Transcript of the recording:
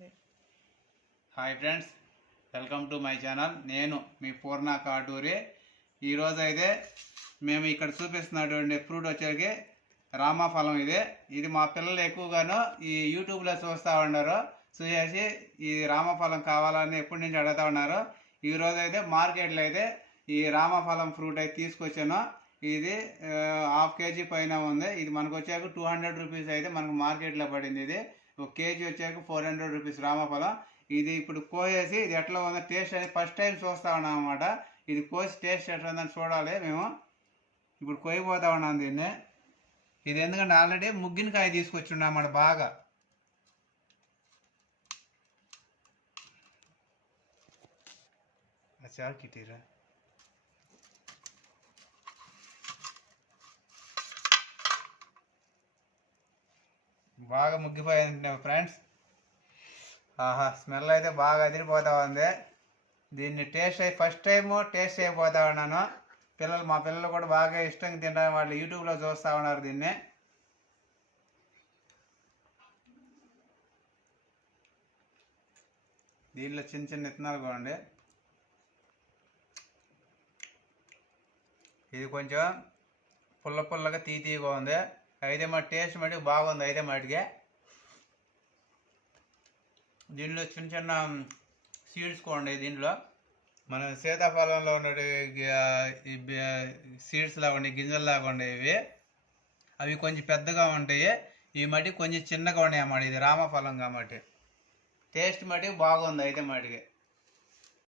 Hi friends welcome to my channel. నేను మీ పూర్ణ కాటూరి. ఈరోజు అయితే మేము ఇక్కడ చూపిస్తున్నటువంటి ఫ్రూట్ వచ్చేకి రామాఫలం ఇది. ఇది మా పిల్లలు ఎక్కువగాను ఈ యూట్యూబ్లో చూస్తూ ఉన్నారు. చూసేసి ఈ రామఫలం కావాలని ఎప్పటి నుంచి అడుగుతా ఉన్నారు. ఈరోజు అయితే మార్కెట్లో అయితే ఈ రామఫలం ఫ్రూట్ అయితే తీసుకొచ్చాను. ఇది హాఫ్ కేజీ పైన ఉంది. ఇది మనకు వచ్చాక టూ హండ్రెడ్ రూపీస్ అయితే మనకు మార్కెట్లో పడింది ఇది. ఒక కేజీ వచ్చాక ఫోర్ హండ్రెడ్ రూపీస్ రామఫలం ఇది ఇప్పుడు కోసేసి ఇది ఎట్లా ఉందో టేస్ట్ అనేది ఫస్ట్ టైం చూస్తా ఉన్నాం అనమాట ఇది కోసి టేస్ట్ ఎట్లా ఉందని చూడాలి మేము. ఇప్పుడు కోయిపోతా ఉన్నాం దీన్ని. ఇది ఎందుకంటే ఆల్రెడీ ముగ్గిన కాయ తీసుకొచ్చిండు అన్నమాట బాగా. చాలా కిటీరా బాగా ముగ్గిపోయింది ఫ్రెండ్స్. ఆహా స్మెల్ అయితే బాగా అదిరిపోతా ఉంది. దీన్ని టేస్ట్ అయి ఫస్ట్ టైం టేస్ట్ అయిపోతా ఉన్నాను. పిల్లలు మా పిల్లలు కూడా బాగా ఇష్టంగా తింటారు వాళ్ళు యూట్యూబ్లో చూస్తూ ఉన్నారు దీన్ని. దీనిలో చిన్న చిన్న విత్తనాలు కూడా ఇది కొంచెం పుల్ల పుల్లగా తీ తీగా ఉంది. అయితే మా టేస్ట్ మటుకు బాగుంది. అయితే మటుకే దీనిలో చిన్న చిన్న సీడ్స్ కూడా ఉన్నాయి దీనిలో మన సీతాఫలంలో ఉండే సీడ్స్ లాగా ఉండే గింజలు లాగా ఉండే ఇవి. అవి కొంచెం పెద్దగా ఉంటాయి. ఈ మట్టి కొంచెం చిన్నగా ఉన్నాయి అన్నమాట. ఇది రామఫలం కాబట్టి. టేస్ట్ మటుకు బాగుంది. అయితే మటుకి